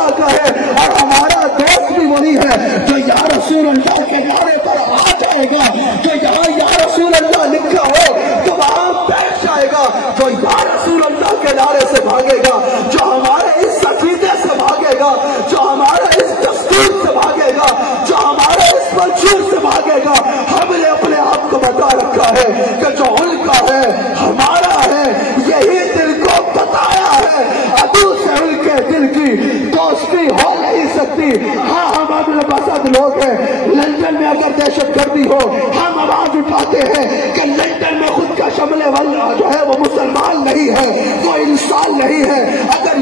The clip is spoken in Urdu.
اللہ کا ہے اور ہمارا دوست بھی وہی ہے جو یا رسول اللہ کے نعرے پر آ جائے گا، جو یہاں یا رسول اللہ لکھا ہو تو وہاں بیٹھ جائے گا، جو یا رسول اللہ کے نعرے سے بھاگے گا، جو ہمارے اس عقیدے سے بھاگے گا، جو ہمارا اس دستور سے بھاگے گا، جو ہمارے اس منشور سے بھاگے گا، ہم نے اپنے آپ کو بتا رکھا ہے کہ جو ان کا ہے ہمارا ہے، یہی دل کو بتایا ہے، عدو سے ان کے دل کی دوستی ہو نہیں سکتی۔ ہاں ہم عدل پسند لوگ ہیں، لندن میں اگر دہشت گردی ہو ہم آواز اٹھاتے ہیں کہ لندن میں خود کا شملے والا جو ہے وہ مسلمان نہیں ہے، وہ انسان نہیں ہے۔ اگر